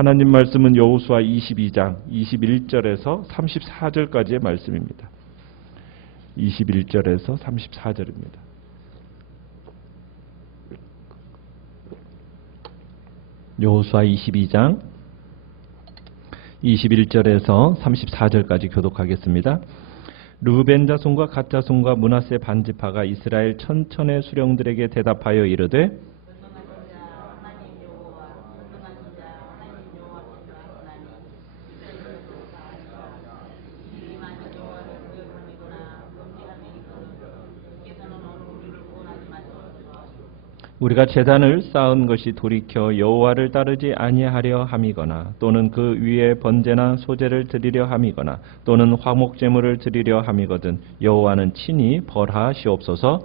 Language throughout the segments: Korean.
하나님 말씀은 여호수아 22장 21절에서 34절까지의 말씀입니다. 21절에서 34절입니다. 여호수아 22장 21절에서 34절까지 교독하겠습니다. 르우벤 자손과 갓 자손과 므낫세 반지파가 이스라엘 천천의 수령들에게 대답하여 이르되 우리가 제단을 쌓은 것이 돌이켜 여호와를 따르지 아니하려 함이거나 또는 그 위에 번제나 소제를 드리려 함이거나 또는 화목제물을 드리려 함이거든 여호와는 친히 벌하시옵소서.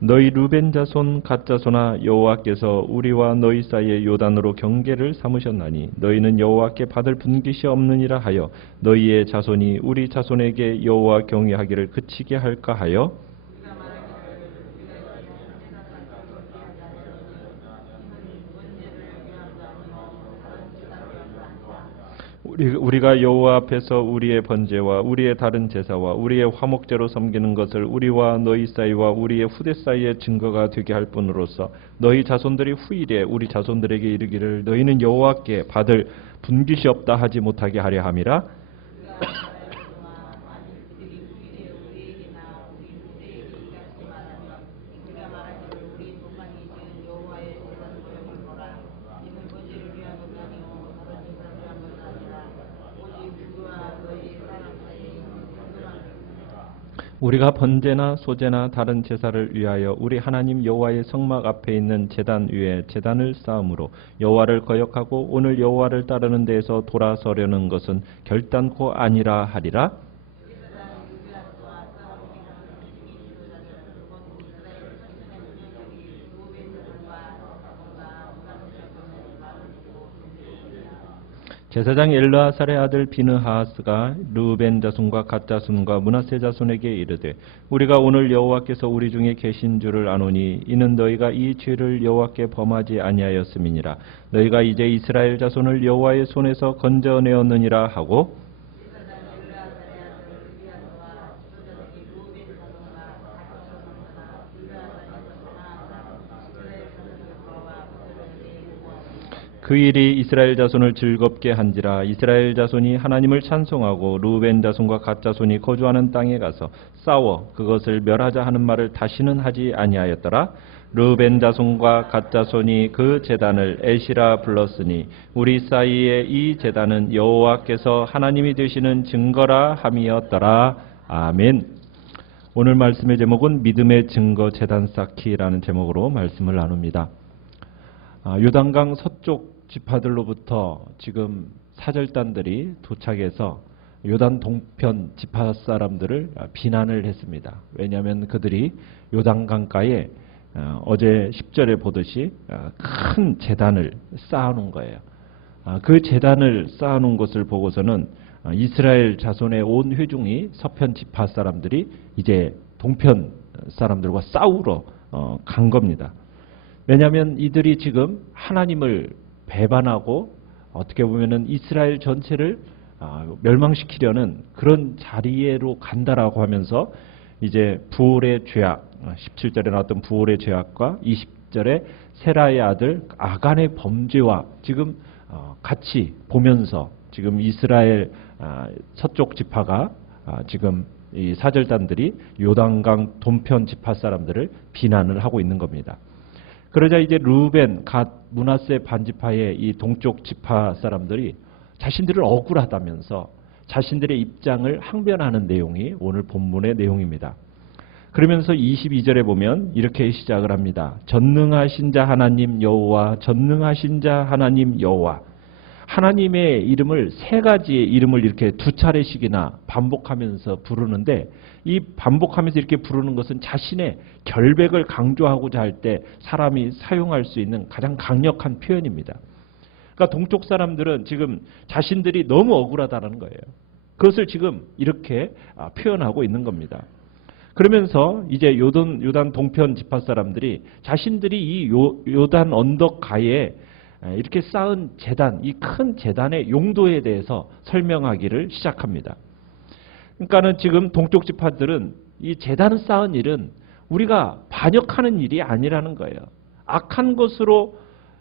너희 르벤 자손 갓 자손아 여호와께서 우리와 너희 사이에 요단으로 경계를 삼으셨나니 너희는 여호와께 받을 분깃이 없느니라 하여 너희의 자손이 우리 자손에게 여호와 경외하기를 그치게 할까 하여 우리가 여호와 앞에서 우리의 번제와 우리의 다른 제사와 우리의 화목제로 섬기는 것을 우리와 너희 사이와 우리의 후대 사이의 증거가 되게 할 뿐으로써 너희 자손들이 후일에 우리 자손들에게 이르기를 너희는 여호와께 받을 분깃이 없다 하지 못하게 하려 함이라. 우리가 번제나 소제나 다른 제사를 위하여 우리 하나님 여호와의 성막 앞에 있는 제단 위에 제단을 쌓음으로 여호와를 거역하고 오늘 여호와를 따르는 데에서 돌아서려는 것은 결단코 아니라 하리라. 제사장 엘르아살의 아들 비느하스가 르우벤 자손과 갓 자손과 므낫세 자손에게 이르되 우리가 오늘 여호와께서 우리 중에 계신 줄을 아노니 이는 너희가 이 죄를 여호와께 범하지 아니하였음이니라. 너희가 이제 이스라엘 자손을 여호와의 손에서 건져내었느니라 하고 그 일이 이스라엘 자손을 즐겁게 한지라. 이스라엘 자손이 하나님을 찬송하고 르우벤 자손과 갓 자손이 거주하는 땅에 가서 싸워 그것을 멸하자 하는 말을 다시는 하지 아니하였더라. 르우벤 자손과 갓 자손이 그 제단을 에시라 불렀으니 우리 사이에 이 제단은 여호와께서 하나님이 되시는 증거라 함이었더라. 아멘. 오늘 말씀의 제목은 믿음의 증거 제단 쌓기라는 제목으로 말씀을 나눕니다. 요단강 서쪽 지파들로부터 지금 사절단들이 도착해서 요단 동편 지파 사람들을 비난을 했습니다. 왜냐하면 그들이 요단강가에 어제 10절에 보듯이 큰 제단을 쌓아놓은 거예요. 그 제단을 쌓아놓은 것을 보고서는 이스라엘 자손의 온 회중이 서편 지파 사람들이 이제 동편 사람들과 싸우러 간 겁니다. 왜냐하면 이들이 지금 하나님을 배반하고 어떻게 보면은 이스라엘 전체를 멸망시키려는 그런 자리로 간다라고 하면서 이제 부올의 죄악, 17절에 나왔던 부올의 죄악과 20절에 세라의 아들 아간의 범죄와 지금 같이 보면서 지금 이스라엘 서쪽 지파가 지금 이 사절단들이 요단강 동편 지파 사람들을 비난을 하고 있는 겁니다. 그러자 이제 르우벤, 갓, 므낫세 반지파의 이 동쪽 지파 사람들이 자신들을 억울하다면서 자신들의 입장을 항변하는 내용이 오늘 본문의 내용입니다. 그러면서 22절에 보면 이렇게 시작을 합니다. 전능하신 자 하나님 여호와, 전능하신 자 하나님 여호와. 하나님의 이름을 세 가지의 이름을 이렇게 두 차례씩이나 반복하면서 부르는데 이 반복하면서 이렇게 부르는 것은 자신의 결백을 강조하고자 할 때 사람이 사용할 수 있는 가장 강력한 표현입니다. 그러니까 동쪽 사람들은 지금 자신들이 너무 억울하다는 거예요. 그것을 지금 이렇게 표현하고 있는 겁니다. 그러면서 이제 요단 동편 지파 사람들이 자신들이 이 요단 언덕 가에 이렇게 쌓은 제단, 이 큰 제단의 용도에 대해서 설명하기를 시작합니다. 그러니까는 지금 동쪽 지파들은 이 제단을 쌓은 일은 우리가 반역하는 일이 아니라는 거예요. 악한 것으로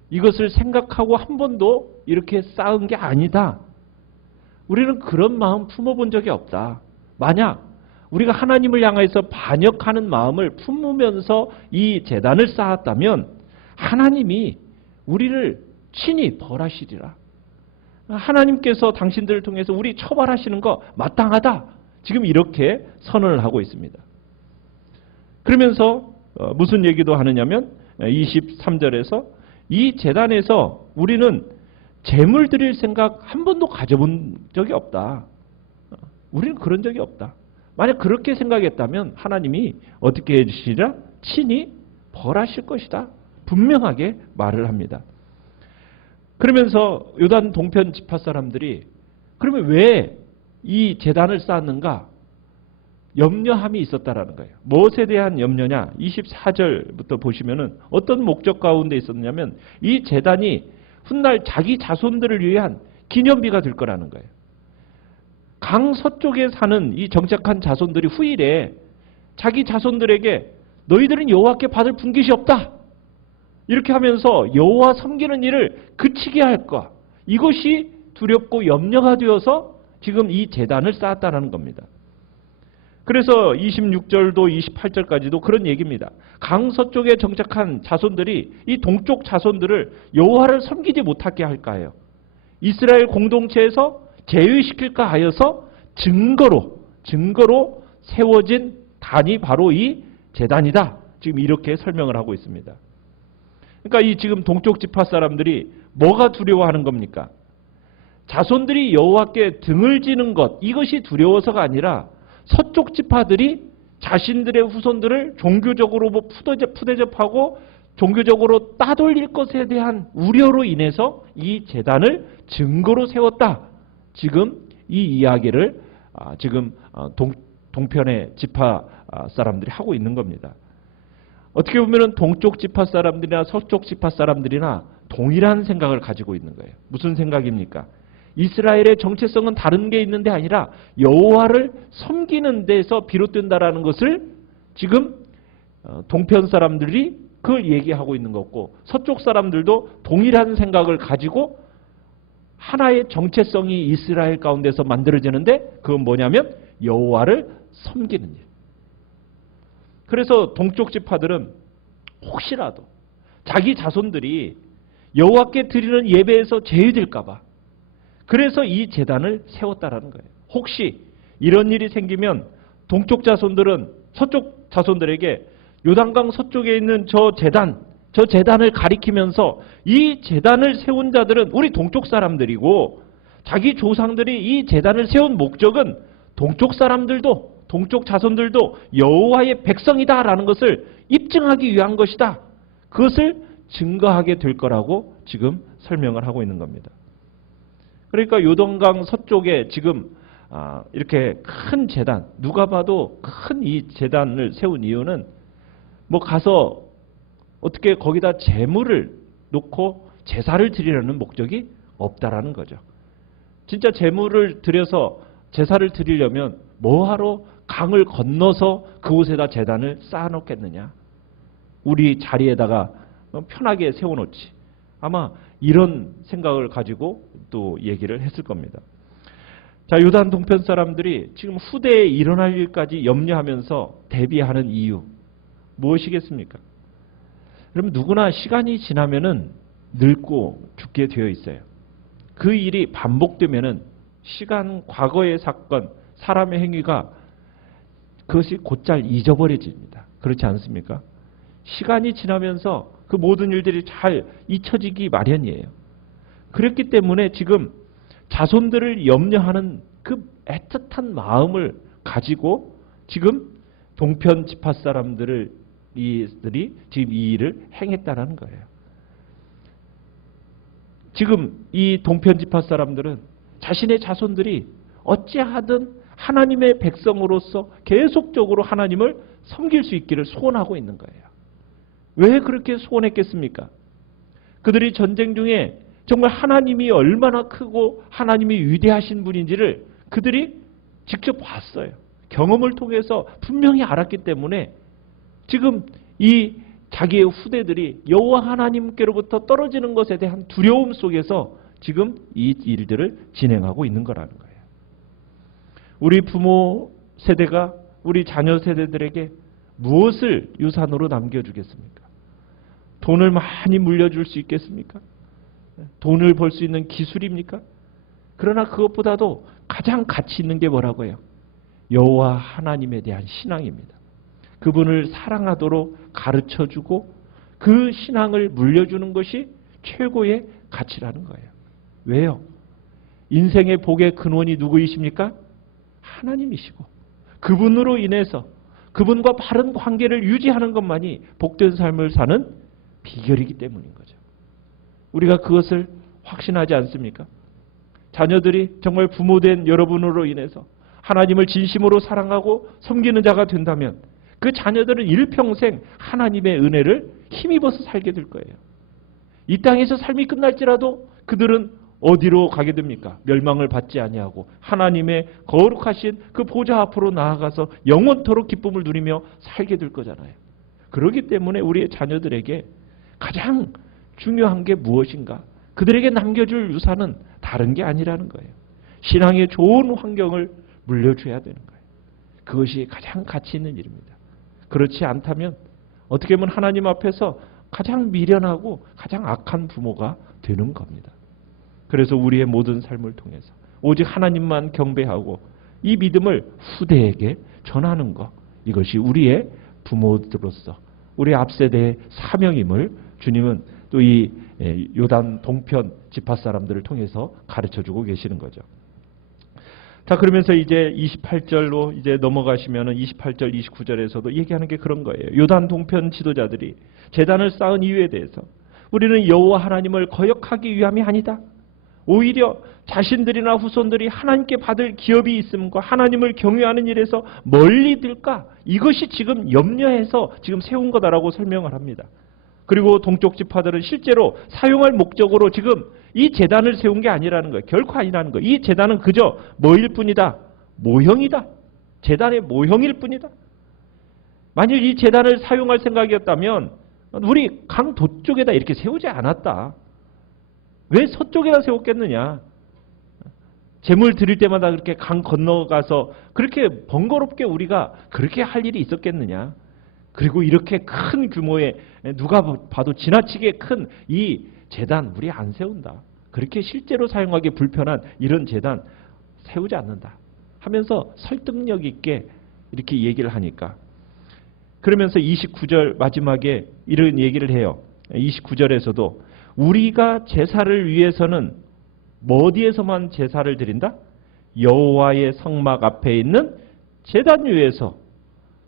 이것을 생각하고 한 번도 이렇게 쌓은 게 아니다. 우리는 그런 마음 품어본 적이 없다. 만약 우리가 하나님을 향해서 반역하는 마음을 품으면서 이 제단을 쌓았다면 하나님이 우리를 친히 벌하시리라. 하나님께서 당신들을 통해서 우리 처벌하시는 거 마땅하다. 지금 이렇게 선언을 하고 있습니다. 그러면서 무슨 얘기도 하느냐면 23절에서 이 제단에서 우리는 제물 드릴 생각 한 번도 가져본 적이 없다. 우리는 그런 적이 없다. 만약 그렇게 생각했다면 하나님이 어떻게 해주시리라? 친히 벌하실 것이다. 분명하게 말을 합니다. 그러면서 요단 동편 지파 사람들이 그러면 왜 이 제단을 쌓았는가? 염려함이 있었다라는 거예요. 무엇에 대한 염려냐? 24절부터 보시면은 어떤 목적 가운데 있었냐면 이 제단이 훗날 자기 자손들을 위한 기념비가 될 거라는 거예요. 강 서쪽에 사는 이 정착한 자손들이 후일에 자기 자손들에게 너희들은 여호와께 받을 분깃이 없다. 이렇게 하면서 여호와 섬기는 일을 그치게 할 것. 이것이 두렵고 염려가 되어서 지금 이 제단을 쌓았다는 겁니다. 그래서 26절도 28절까지도 그런 얘기입니다. 강 서쪽에 정착한 자손들이 이 동쪽 자손들을 여호와를 섬기지 못하게 할까 해요. 이스라엘 공동체에서 제외시킬까 하여서 증거로 세워진 단이 바로 이 제단이다. 지금 이렇게 설명을 하고 있습니다. 그러니까 이 지금 동쪽 지파 사람들이 뭐가 두려워하는 겁니까? 자손들이 여호와께 등을 지는 것, 이것이 두려워서가 아니라 서쪽 지파들이 자신들의 후손들을 종교적으로 푸대접하고 종교적으로 따돌릴 것에 대한 우려로 인해서 이 제단을 증거로 세웠다. 지금 이 이야기를 지금 동편의 지파 사람들이 하고 있는 겁니다. 어떻게 보면 동쪽 지파 사람들이나 서쪽 지파 사람들이나 동일한 생각을 가지고 있는 거예요. 무슨 생각입니까? 이스라엘의 정체성은 다른 게 있는 데 아니라 여호와를 섬기는 데서 비롯된다라는 것을 지금 동편 사람들이 그걸 얘기하고 있는 거고 서쪽 사람들도 동일한 생각을 가지고 하나의 정체성이 이스라엘 가운데서 만들어지는데 그건 뭐냐면 여호와를 섬기는 일. 그래서 동쪽 지파들은 혹시라도 자기 자손들이 여호와께 드리는 예배에서 제외될까 봐 그래서 이 제단을 세웠다라는 거예요. 혹시 이런 일이 생기면 동쪽 자손들은 서쪽 자손들에게 요단강 서쪽에 있는 저 제단을 가리키면서 이 제단을 세운 자들은 우리 동쪽 사람들이고 자기 조상들이 이 제단을 세운 목적은 동쪽 사람들도 동쪽 자손들도 여호와의 백성이다라는 것을 입증하기 위한 것이다. 그것을 증거하게 될 거라고 지금 설명을 하고 있는 겁니다. 그러니까 요단강 서쪽에 지금 이렇게 큰 제단, 누가 봐도 큰 이 제단을 세운 이유는 뭐 가서 어떻게 거기다 제물을 놓고 제사를 드리려는 목적이 없다라는 거죠. 진짜 제물을 드려서 제사를 드리려면 뭐하러 강을 건너서 그곳에다 제단을 쌓아놓겠느냐. 우리 자리에다가 편하게 세워놓지. 아마 이런 생각을 가지고 또 얘기를 했을 겁니다. 자, 요단 동편 사람들이 지금 후대에 일어날 일까지 염려하면서 대비하는 이유 무엇이겠습니까? 그럼 누구나 시간이 지나면은 늙고 죽게 되어 있어요. 그 일이 반복되면은 시간, 과거의 사건, 사람의 행위가 그것이 곧잘 잊어버려집니다. 그렇지 않습니까? 시간이 지나면서 그 모든 일들이 잘 잊혀지기 마련이에요. 그렇기 때문에 지금 자손들을 염려하는 그 애틋한 마음을 가지고 지금 동편 지파 사람들이 지금 이 일을 행했다는 거예요. 지금 이 동편 지파 사람들은 자신의 자손들이 어찌하든 하나님의 백성으로서 계속적으로 하나님을 섬길 수 있기를 소원하고 있는 거예요. 왜 그렇게 소원했겠습니까? 그들이 전쟁 중에 정말 하나님이 얼마나 크고 하나님이 위대하신 분인지를 그들이 직접 봤어요. 경험을 통해서 분명히 알았기 때문에 지금 이 자기의 후대들이 여호와 하나님께로부터 떨어지는 것에 대한 두려움 속에서 지금 이 일들을 진행하고 있는 거라는 거예요. 우리 부모 세대가 우리 자녀 세대들에게 무엇을 유산으로 남겨주겠습니까? 돈을 많이 물려줄 수 있겠습니까? 돈을 벌 수 있는 기술입니까? 그러나 그것보다도 가장 가치 있는 게 뭐라고요? 여호와 하나님에 대한 신앙입니다. 그분을 사랑하도록 가르쳐주고 그 신앙을 물려주는 것이 최고의 가치라는 거예요. 왜요? 인생의 복의 근원이 누구이십니까? 하나님이시고 그분으로 인해서 그분과 바른 관계를 유지하는 것만이 복된 삶을 사는 비결이기 때문인 거죠. 우리가 그것을 확신하지 않습니까? 자녀들이 정말 부모된 여러분으로 인해서 하나님을 진심으로 사랑하고 섬기는 자가 된다면 그 자녀들은 일평생 하나님의 은혜를 힘입어서 살게 될 거예요. 이 땅에서 삶이 끝날지라도 그들은 어디로 가게 됩니까? 멸망을 받지 아니하고 하나님의 거룩하신 그 보좌 앞으로 나아가서 영원토록 기쁨을 누리며 살게 될 거잖아요. 그렇기 때문에 우리의 자녀들에게 가장 중요한 게 무엇인가? 그들에게 남겨줄 유산은 다른 게 아니라는 거예요. 신앙의 좋은 환경을 물려줘야 되는 거예요. 그것이 가장 가치 있는 일입니다. 그렇지 않다면 어떻게 보면 하나님 앞에서 가장 미련하고 가장 악한 부모가 되는 겁니다. 그래서 우리의 모든 삶을 통해서 오직 하나님만 경배하고 이 믿음을 후대에게 전하는 것, 이것이 우리의 부모들로서 우리 앞세대의 사명임을 주님은 또 이 요단 동편 지파 사람들을 통해서 가르쳐주고 계시는 거죠. 자, 그러면서 이제 28절로 이제 넘어가시면은 28절, 29절에서도 얘기하는 게 그런 거예요. 요단 동편 지도자들이 제단을 쌓은 이유에 대해서 우리는 여호와 하나님을 거역하기 위함이 아니다. 오히려 자신들이나 후손들이 하나님께 받을 기업이 있음과 하나님을 경외하는 일에서 멀리 들까? 이것이 지금 염려해서 지금 세운 거다라고 설명을 합니다. 그리고 동쪽 지파들은 실제로 사용할 목적으로 지금 이 제단을 세운 게 아니라는 거예요. 결코 아니라는 거예요. 이 제단은 그저 뭐일 뿐이다. 모형이다. 제단의 모형일 뿐이다. 만일 이 제단을 사용할 생각이었다면 우리 강 도쪽에다 이렇게 세우지 않았다. 왜 서쪽에다 세웠겠느냐. 제물 드릴 때마다 그렇게 강 건너가서 그렇게 번거롭게 우리가 그렇게 할 일이 있었겠느냐. 그리고 이렇게 큰 규모의 누가 봐도 지나치게 큰 이 제단 우리 안 세운다. 그렇게 실제로 사용하기 불편한 이런 제단 세우지 않는다 하면서 설득력 있게 이렇게 얘기를 하니까 그러면서 29절 마지막에 이런 얘기를 해요. 29절에서도 우리가 제사를 위해서는 어디에서만 제사를 드린다? 여호와의 성막 앞에 있는 제단 위에서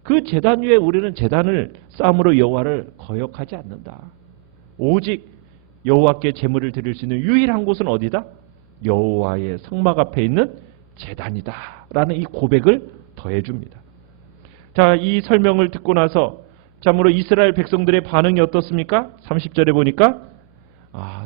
그 제단 위에 우리는 제단을 쌓음으로 여호와를 거역하지 않는다. 오직 여호와께 제물을 드릴 수 있는 유일한 곳은 어디다? 여호와의 성막 앞에 있는 제단이다 라는 이 고백을 더해줍니다. 자, 이 설명을 듣고 나서 참으로 이스라엘 백성들의 반응이 어떻습니까? 30절에 보니까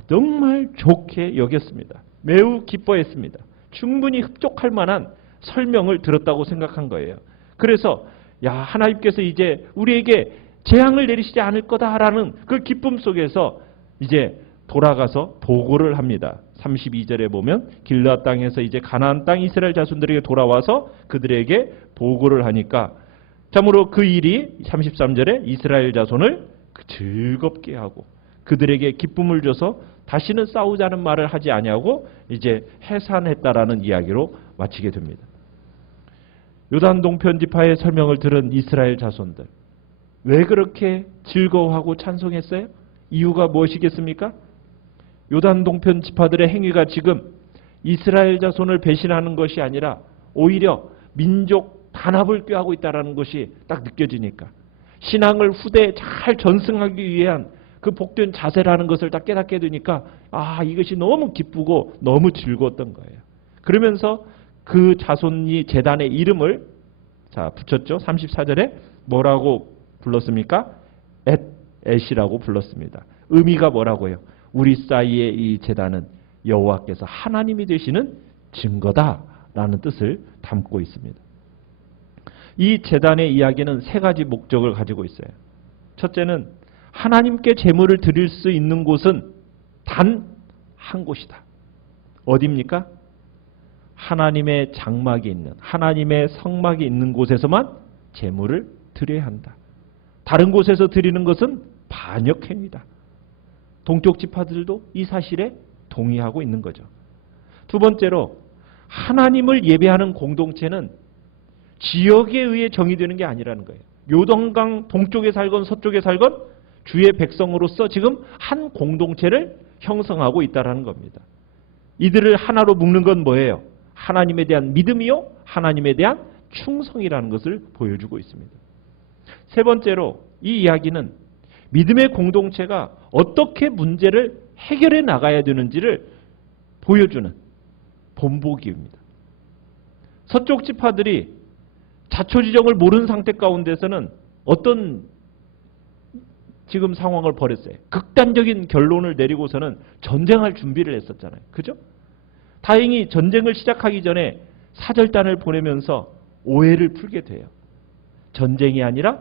정말 좋게 여겼습니다. 매우 기뻐했습니다. 충분히 흡족할 만한 설명을 들었다고 생각한 거예요. 그래서 하나님께서 이제 우리에게 재앙을 내리시지 않을 거다라는 그 기쁨 속에서 이제 돌아가서 보고를 합니다. 32절에 보면 길르앗 땅에서 이제 가나안 땅 이스라엘 자손들에게 돌아와서 그들에게 보고를 하니까 참으로 그 일이 33절에 이스라엘 자손을 즐겁게 하고 그들에게 기쁨을 줘서 다시는 싸우자는 말을 하지 아니하고 이제 해산했다라는 이야기로 마치게 됩니다. 요단 동편 지파의 설명을 들은 이스라엘 자손들 왜 그렇게 즐거워하고 찬송했어요? 이유가 무엇이겠습니까? 요단 동편 지파들의 행위가 지금 이스라엘 자손을 배신하는 것이 아니라 오히려 민족 단합을 꾀하고 있다는 것이 딱 느껴지니까 신앙을 후대에 잘 전승하기 위한 그 복된 자세라는 것을 딱 깨닫게 되니까 이것이 너무 기쁘고 너무 즐거웠던 거예요. 그러면서 그 자손이 제단의 이름을 붙였죠. 34절에 뭐라고 불렀습니까? 엣이라고 불렀습니다. 의미가 뭐라고요? 우리 사이의 이 제단은 여호와께서 하나님이 되시는 증거다라는 뜻을 담고 있습니다. 이 제단의 이야기는 세 가지 목적을 가지고 있어요. 첫째는 하나님께 제물을 드릴 수 있는 곳은 단 한 곳이다. 어디입니까? 하나님의 장막이 있는, 하나님의 성막이 있는 곳에서만 제물을 드려야 한다. 다른 곳에서 드리는 것은 반역행위다. 동쪽 지파들도 이 사실에 동의하고 있는 거죠. 두 번째로 하나님을 예배하는 공동체는 지역에 의해 정의되는 게 아니라는 거예요. 요단강 동쪽에 살건 서쪽에 살건 주의 백성으로서 지금 한 공동체를 형성하고 있다는 겁니다. 이들을 하나로 묶는 건 뭐예요? 하나님에 대한 믿음이요, 하나님에 대한 충성이라는 것을 보여주고 있습니다. 세 번째로 이 이야기는 믿음의 공동체가 어떻게 문제를 해결해 나가야 되는지를 보여주는 본보기입니다. 서쪽 지파들이 자초지정을 모르는 상태 가운데서는 어떤 지금 상황을 벌였어요. 극단적인 결론을 내리고서는 전쟁할 준비를 했었잖아요. 그죠? 다행히 전쟁을 시작하기 전에 사절단을 보내면서 오해를 풀게 돼요. 전쟁이 아니라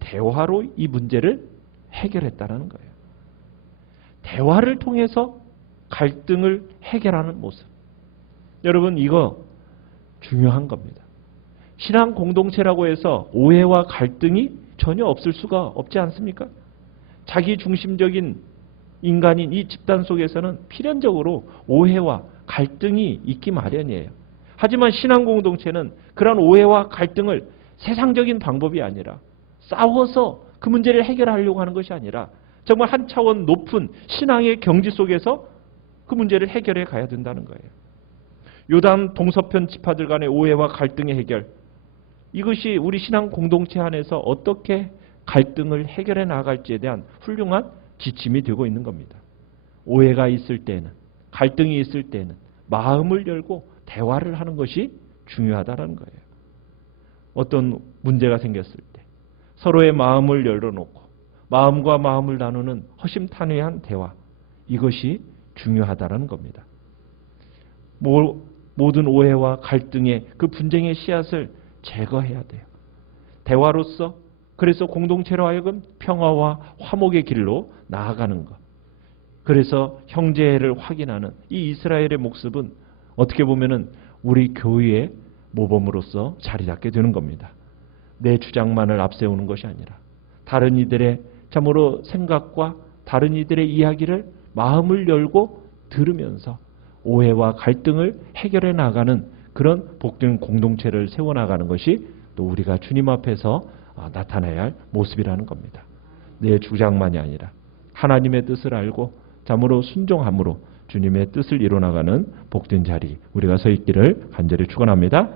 대화로 이 문제를 해결했다는 거예요. 대화를 통해서 갈등을 해결하는 모습. 여러분, 이거 중요한 겁니다. 신앙 공동체라고 해서 오해와 갈등이 전혀 없을 수가 없지 않습니까? 자기 중심적인 인간인 이 집단 속에서는 필연적으로 오해와 갈등이 있기 마련이에요. 하지만 신앙 공동체는 그런 오해와 갈등을 세상적인 방법이 아니라 싸워서 그 문제를 해결하려고 하는 것이 아니라 정말 한 차원 높은 신앙의 경지 속에서 그 문제를 해결해 가야 된다는 거예요. 요단 동서편 지파들 간의 오해와 갈등의 해결, 이것이 우리 신앙 공동체 안에서 어떻게 갈등을 해결해 나갈지에 대한 훌륭한 지침이 되고 있는 겁니다. 오해가 있을 때는, 갈등이 있을 때는 마음을 열고 대화를 하는 것이 중요하다는 거예요. 어떤 문제가 생겼을 때 서로의 마음을 열어놓고 마음과 마음을 나누는 허심탄회한 대화, 이것이 중요하다는 겁니다. 모든 오해와 갈등의 그 분쟁의 씨앗을 제거해야 돼요. 대화로서, 그래서 공동체로 하여금 평화와 화목의 길로 나아가는 것. 그래서 형제를 확인하는 이 이스라엘의 모습은 어떻게 보면은 우리 교회의 모범으로서 자리 잡게 되는 겁니다. 내 주장만을 앞세우는 것이 아니라 다른 이들의 참으로 생각과 다른 이들의 이야기를 마음을 열고 들으면서 오해와 갈등을 해결해 나가는 그런 복된 공동체를 세워나가는 것이 또 우리가 주님 앞에서 나타나야 할 모습이라는 겁니다. 내 주장만이 아니라 하나님의 뜻을 알고 참으로 순종함으로 주님의 뜻을 이뤄나가는 복된 자리 우리가 서 있기를 간절히 축원합니다.